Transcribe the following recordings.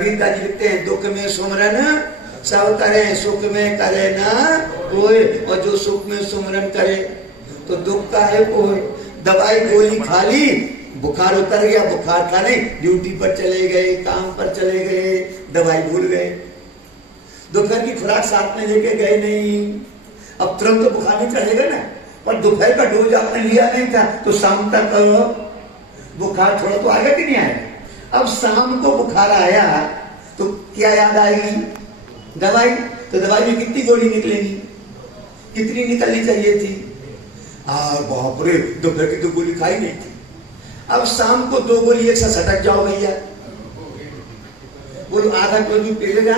कविता जी लिखते हैं, दुख में सुमरन सब करे, सुख में करे ना कोई, और जो सुख में सुमरन करे तो दुख का है कोई। दवाई गोली खा ली, बुखार उतर गया, बुखार था नहीं, ड्यूटी पर चले गए, काम पर चले गए, दवाई भूल गए, दोपहर की खुराक साथ में लेके गए नहीं। अब तुरंत तो बुखार नहीं चढ़ेगा ना, पर दोपहर का डोज आपने लिया नहीं था तो शाम तक बुखार थोड़ा तो आएगा कि नहीं आएगा। अब शाम को बुखार आया तो क्या याद आएगी? दवाई। तो दवाई में कितनी गोली निकलेगी? कितनी निकलनी चाहिए थी? बाप रे, दोपहर की तो गोली खाई नहीं थी। अब शाम को 2 गोली एक साथ सटक जाओ भैया, बोलो आधा गोली पी लेगा।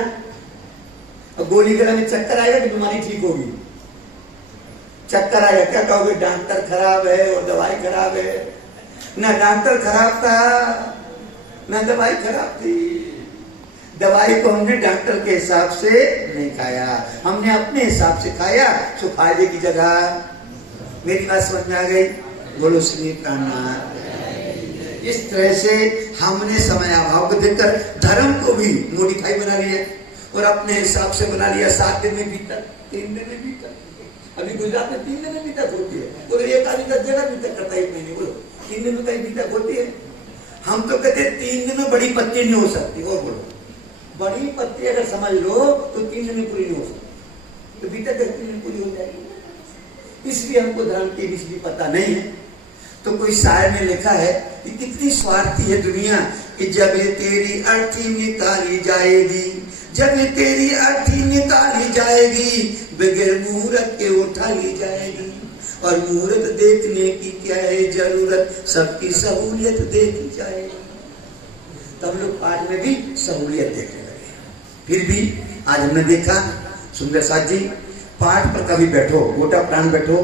अब गोली के में चक्कर आएगा कि बीमारी ठीक होगी? चक्कर आएगा, क्या कहोगे? डॉक्टर खराब है और दवाई खराब है। ना डॉक्टर खराब था ना दवाई खराब थी। दवाई को हमने डॉक्टर के हिसाब से नहीं खाया, हमने अपने हिसाब से खाया, तो फायदे की जगह। मेरी बात समझ में आ गई? बोलो श्री प्राणनाथ। इस तरह से हमने समय अभाव को देखकर धर्म को भी मॉडिफाई बना लिया और अपने हिसाब से बना लिया। 7 दिन में बीतक, 3 दिन में बीतक। अभी गुजरात में 3 दिन में बीतक होती है, तो एक आदमी 10 जगह बीतक करता है 1 महीने। बोलो 3 दिन में कहीं बीतक होती है? हम तो कहते 3 दिन में बड़ी पत्ती नहीं हो सकती। और बोलो बड़ी पत्ती अगर समझ लो तो 3 दिन में पूरी नहीं हो सकती, तो बीतक 3 दिन पूरी हो जाएगी। इसलिए हमको धर्म के बीच भी पता नहीं है। तो कोई शायर ने लिखा है कि कितनी स्वार्थी है दुनिया, कि जब तेरी अर्थी निकाली जाएगी, जब तेरी अर्थी निकाली जाएगी, बगैर मुहूर्त के उठा ली जाएगी। और मुहूर्त देखने की क्या है जरूरत, सबकी सहूलियत देखी जाएगी। तो हम लोग पाठ में भी सहूलियत देखने लगे। फिर भी आज हमने देखा सुंदर साथ जी, पाठ पर कभी बैठो, गोटा प्राण बैठो,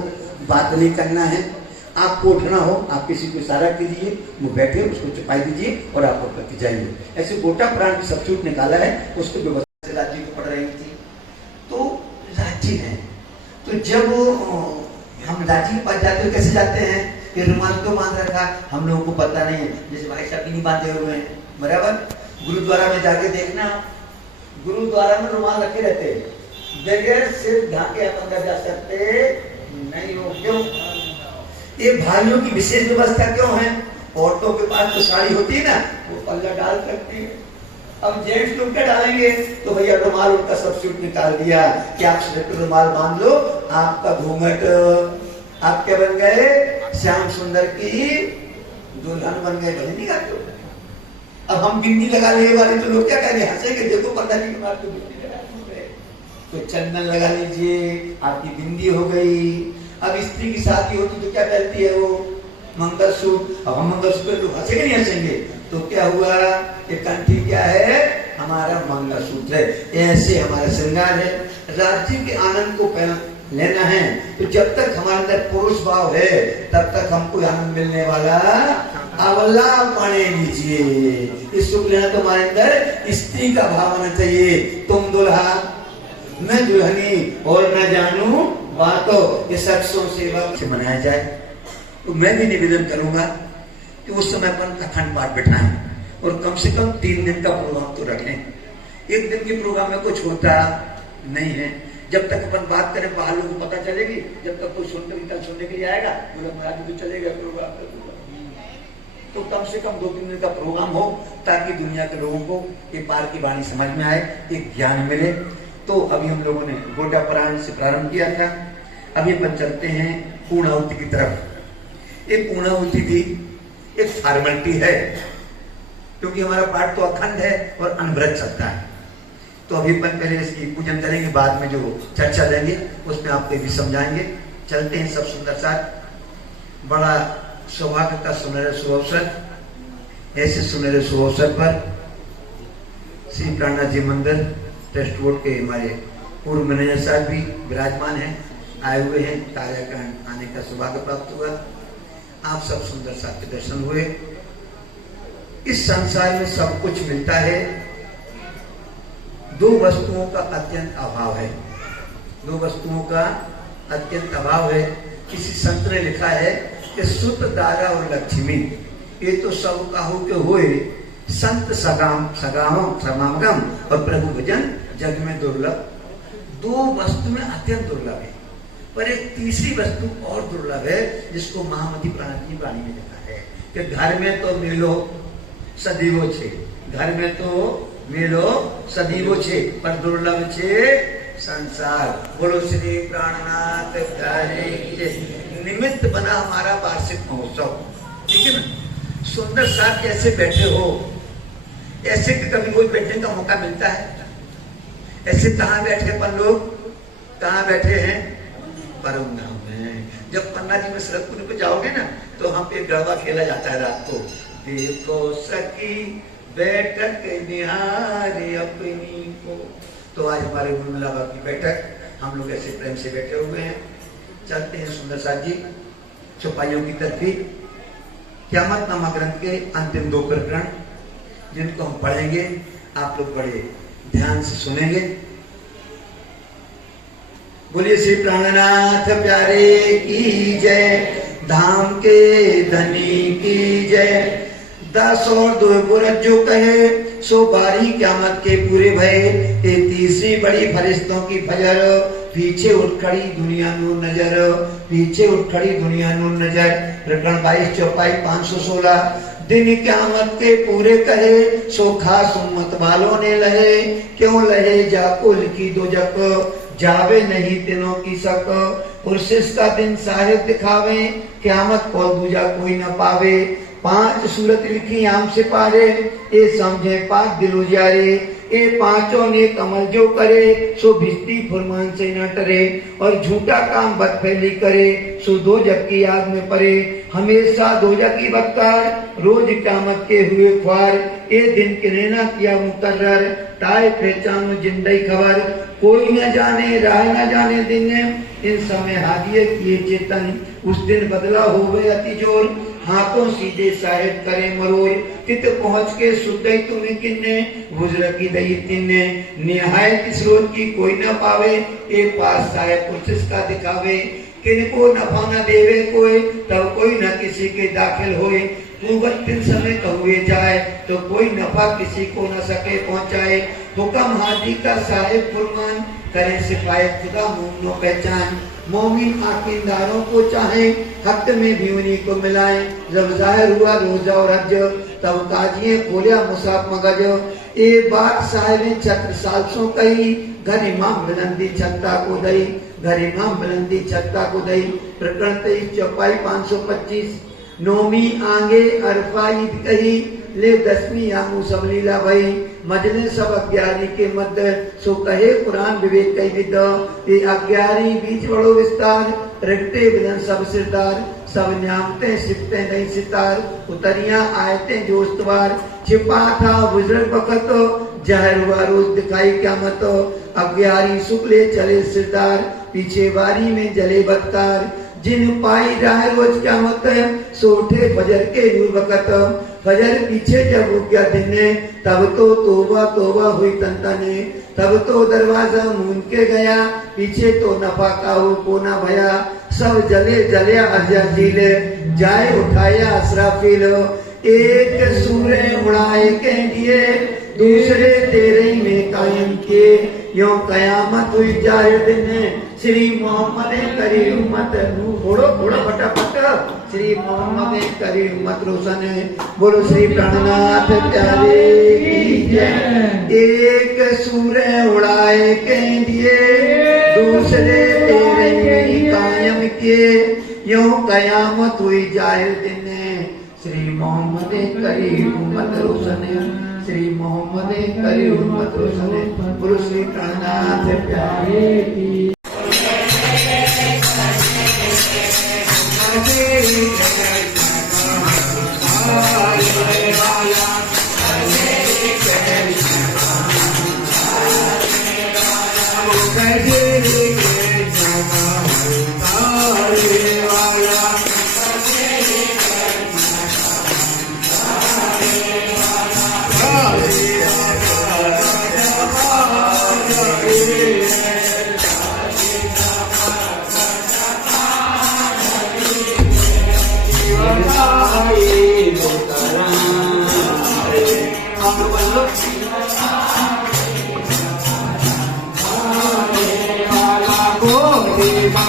बात नहीं करना है। आपको उठना हो, आप किसी को इशारा कीजिए, वो बैठे, उसको चुपाई दीजिए और आप करके जाइए। ऐसे गोटा प्राण की सब्स्टिट्यूट निकाला है, उसको व्यवस्था से राज्य को पढ़ रही थी। तो राज्य है, तो जब हम राज्य के पास जाते हो कैसे जाते हैं? कि रुमाल क्यों बांध रखा, हम लोगों को पता नहीं है। जैसे भाई साहब नहीं बांधे हुए हैं, बराबर। गुरुद्वारा में जाके देखना, गुरुद्वारा में रुमाल रखे रहते हैं, बगैर सिर ढाके आप अंदर जा सकते नहीं हो। क्यों? ये भाइयों की विशेष व्यवस्था क्यों है? औरतों के पास तो साड़ी होती है ना, वो पल्ला डाल सकती है। अब जेंट्स लोग क्या डालेंगे? तो भैया रुमाल उनका सब्स्टिट्यूट निकाल दिया कि आप सिर पे रुमाल बांध लो, आपका घूंघट, आप क्या बन गए? श्याम सुंदर की दुल्हन बन गए। भले नहीं गाते। अब हम बिंदी लगा ले वाले तो लोग क्या कहेंगे? हंसेंगे, देखो पता नहीं के बाद तो बिंदी लगा ली। तो चंदन लगा लीजिए, आपकी बिंदी हो गई। अब स्त्री की शादी होती तो क्या पहनती है वो? मंगलसूत्र। अब हम मंगलसूत्र लोग हंसेंगे नहीं हंसेंगे? तो क्या हुआ? ये कंठी क्या है? हमारा मंगलसूत्र है। ऐसे हमारा श्रृंगार है। राज्य के आनंद को लेना है तो जब तक हमारे अंदर पुरुष भाव है तब तक हमको आनंद मिलने वाला अवला पाने लीजिए। इस सुख लेना तो हमारे अंदर स्त्री का भाव होना चाहिए। तुम दुल्हा मैं दुल्हनी और न जानू बातों, ये शख्सों से वक्त मनाया जाए। तो मैं भी निवेदन करूंगा कि उस समय अपन अखंड पाठ बैठाएं और कम से कम 3 दिन का प्रोग्राम तो रख लें। 1 दिन के प्रोग्राम में कुछ होता नहीं है। जब तक अपन बात करें बाहर लोगों को पता चलेगी, जब तक कोई सुनने के लिए आएगा बोला महाराज तो चलेगा प्रोग्राम। तो कम से कम 2-3 दिन का प्रोग्राम हो ताकि दुनिया के लोगों को ये पार की वाणी समझ में आए, एक ज्ञान मिले। तो अभी हम लोगों ने गोटा प्राण से प्रारंभ किया था, अभी अपन चलते हैं पूर्णाहुति की तरफ। एक पूर्णाहुति भी एक फॉर्मेलिटी है, क्योंकि हमारा पाठ तो अखंड है और अनवरत चलता है। तो अभी अपन पहले इसकी पूजन करेंगे, बाद में जो चर्चा देंगे उसमें आपको भी समझाएंगे। चलते हैं सब सुंदर साथ। बड़ा सौभाग्य का सुनहरे सुअवसर, ऐसे सुनहरे सुअवसर पर श्री प्राणनाथ जी मंदिर ट्रस्ट बोर्ड के हमारे पूर्व मैनेजर साहब भी विराजमान हैं, आए हुए हैं। कार्यक्रम आने का सौभाग्य प्राप्त हुआ। आप सब सुंदर साथ के दर्शन हुए। इस संसार में सब कुछ मिलता है, 2 वस्तुओं का अत्यंत अभाव है। 2 वस्तुओं का अत्यंत अभाव है। किसी संत ने लिखा है कि सुत दारा और लक्ष्मी, ये तो सब काहू के हुए, संत समागम और प्रभु भजन जग में दुर्लभ। दो वस्तु में अत्यंत दुर्लभ है, पर एक तीसरी वस्तु और दुर्लभ है जिसको महामती प्राणी में लिखा है कि घर में तो मेलो सदीवो छे, घर में तो मेलो सदीवो छे, पर दुर्लभ छे संसार। बोलो श्री प्राणनाथ प्यारे की। निमित्त बना हमारा वार्षिक महोत्सव, ठीक है ना। सुंदर साथ कैसे बैठे हो, ऐसे कभी कोई बैठने का मौका मिलता है? ऐसे कहाँ बैठे अपन लोग, कहाँ बैठे हैं? परम धाम में। जब पन्ना जी में सरकपुर को जाओगे ना तो हम पे गरबा खेला जाता है रात को। देखो सखी बैठक निहारी अपनी को। तो आज हमारे गुरुमला बाबा की बैठक, हम लोग ऐसे प्रेम से बैठे हुए हैं। चलते हैं सुंदर साथ जी चौपाइयों की तरफ। क़यामत नामा ग्रंथ के अंतिम 2 प्रकरण जिनको हम पढ़ेंगे, आप लोग बड़े ध्यान से सुनेंगे। बोलिए श्री प्राणनाथ प्यारे की जय, धाम के धनी की जय। 10 और 2 बुरज जो कहे सो बारी क़यामत के पूरे भय। ये तीसरी बड़ी फरिश्तों की फजर, पीछे उठ खड़ी दुनिया नु नजर, पीछे उठ खड़ी दुनिया नु नजर। प्रकरण 22 चौपाई 516। दिन क़यामत के पूरे कहे सो खास उम्मत वालों ने लहे, क्यों लहे जाकुल की दोजक, जावे नहीं तिनों की शक। पुरसिस का दिन साहिब दिखावे, क़यामत को दूजा कोई न पावे। 5 सूरत लिखी आम से पारे, ये समझे 5 दिल उजारे। ये 5 ने कमल जो करे सो भिस्ती फुरमान से न टरे, और झूठा काम बदफैली करे सो दोजक की आग में पड़े। हमेशा दोजक की बदकार, रोज क़यामत के हुए ख्वार। ये दिन किने न किया मुकर्रर, ताए पहचानो जिंदई खबर। कोई न जाने राह न जाने दिन, इन समय हादिये किए चेतन। उस दिन बदला होवे अति जोर, हाथों सीधे साहेब करे मरोर। तित पहुँच के सुधई तुम्हें किन्ने, गुजर की दई तिन्ने। निहायत इस रोज की कोई न पावे, ए पास साहेब पुरसिस का दिखावे। किनको नफा न देवे कोई, तब कोई न किसी के दाखिल होए। पूर्वत दिन समय कहुए जाए, तो कोई नफा किसी को न सके पहुँचाए। हुक्म हादी का साहेब फुरमान, करे सिपाही खुदा मोमनो पहचान। मोमिन आकीदारों को चाहे, हक में भी उन्हीं को मिलाए। जब जाहिर हुआ रोजा और हज, तब काजिए खोलिया मुसाफ मगज। ये बात साहिब छत्र सालसों कही, घर इमाम बुलंदी छत्ता को दई, घर इमाम बुलंदी छत्ता को दई। प्रकरण 23 चौपाई 525। नौमी आगे अरफा ईद कही, ले 10वीं आंगू सब लीला भई। मजने सब 11 के मध्य, सो कहे कुरान विवेक कई विद। ये 11 बीच बड़ो विस्तार, रखते बिलन सब सिरदार। सब न्यामते सिपते नहीं सितार, उतरिया आयते जोस्तवार। छिपा था बुजुर्ग वक्त, जाहिर हुआ रोज दिखाई क़यामत। 11 शुक्ले चले सिरदार, पीछे बारी में जले बदकार। जिन पाई राह रोज क़यामत, सो उठे फजर के नूर वक़्त। फजर पीछे जब उठ गया दिन ने, तब तो तोबा तोबा हुई तंतने। तब तो दरवाजा मूंद के गया, पीछे तो नफा काहू को न भया। सब जले जलिया अजराइल, जाए उठाया असराफील। एक सूरे उड़ाए के दिए, दूसरे तेरे में कायम किए। यो क़यामत हुई जाहिर दिन, श्री मोहम्मद करी उम्मत नू। बोलो बोलो फटाफट, श्री मोहम्मद करी उम्मत रोशन। बोलो श्री प्राणनाथ प्यारे की जय। एक सूरे उड़ाए के दिए, दूसरे तेरे में कायम किए। यो क़यामत हुई जाहिर दिन, श्री मोहम्मद करी उम्मत रोशन। श्री मोहम्मद करी उम्मत रोशन। गुरु श्री प्राणनाथ प्यारे की।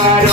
Hare